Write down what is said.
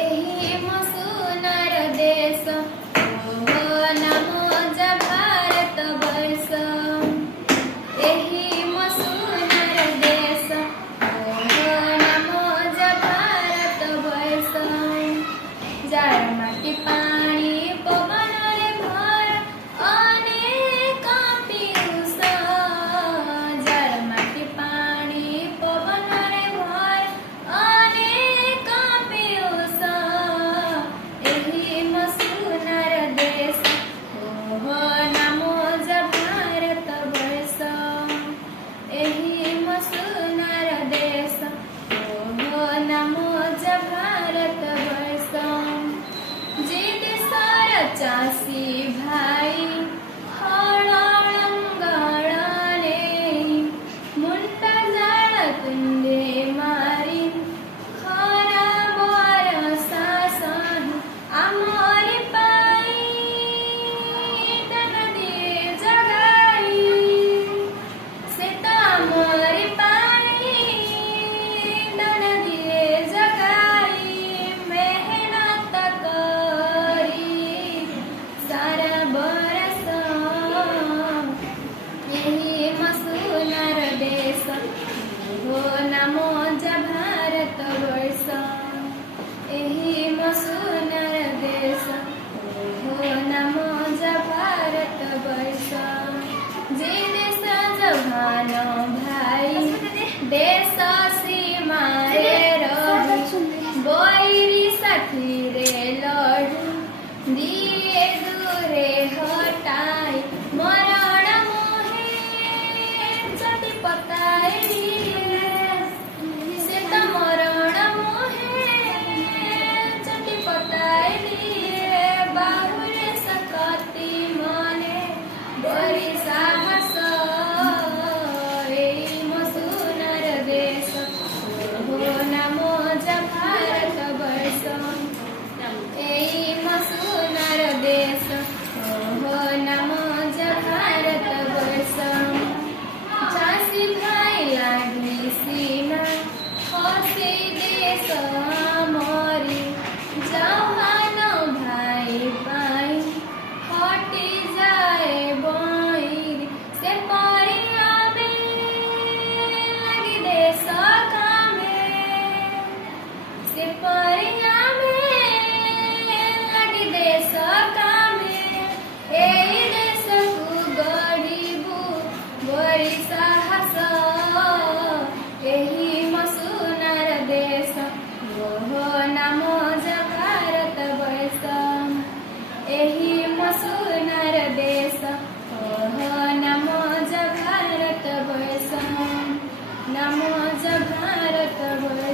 एही मो सुनर देश ओहो नमो ज भारत वर्ष। एही मो सुनर देश ओहो नमो ज भारत वर्ष। जार माटी पानी पवन रे भर अनेक पीयूष। जार माटी पानी पवन रे भर अनेक पीयूष। एही मो सुनर देश ओहो नमो ज भारत वर्ष। एही मो सुनर देश ओहो नमो ज भारत वर्ष। जे देशर चासी भाई हळ लंगळले मुंडा जाळ तुंडे मारी खरा बरसा साही आमरी पाई दनदी जगाई। सेता आमरी पाई दनदी जगाई। मेहनत करी सारा बरस। एही मो सुनर देश ओहो नमो ज भारत वर्ष। एही मो सुनर देश ओहो नमो ज भारत वर्ष। जे देश जहान भाई देश सीमा रे रही बैरी साथी रे लड़ू दिए दूरे हटाई मरण मोहे जति पताई। से तो मरण मोहे जति पताई। बाहुरे सकती मने बड़ी साहस। एही मो सुनर देश ओहो नमो ज भारत वर्ष। एही मो सुनर देश ओहो नमो ज भारत वर्ष। झांसी भाई लाडली सीमा खसी देश मोरी। जवान भाई पाई हटी जाए बईरी। से परिया में लगी देश कामे। से परिया में लगी देश कामे। एही देश को गढ़ीबू बड़ी साहस। एही मो सुनर देश ओहो नमो ज भारत वर्ष। एही मो सुनर देश ओहो नमो ज भारत वर्ष। नमो ज भारत वर्ष।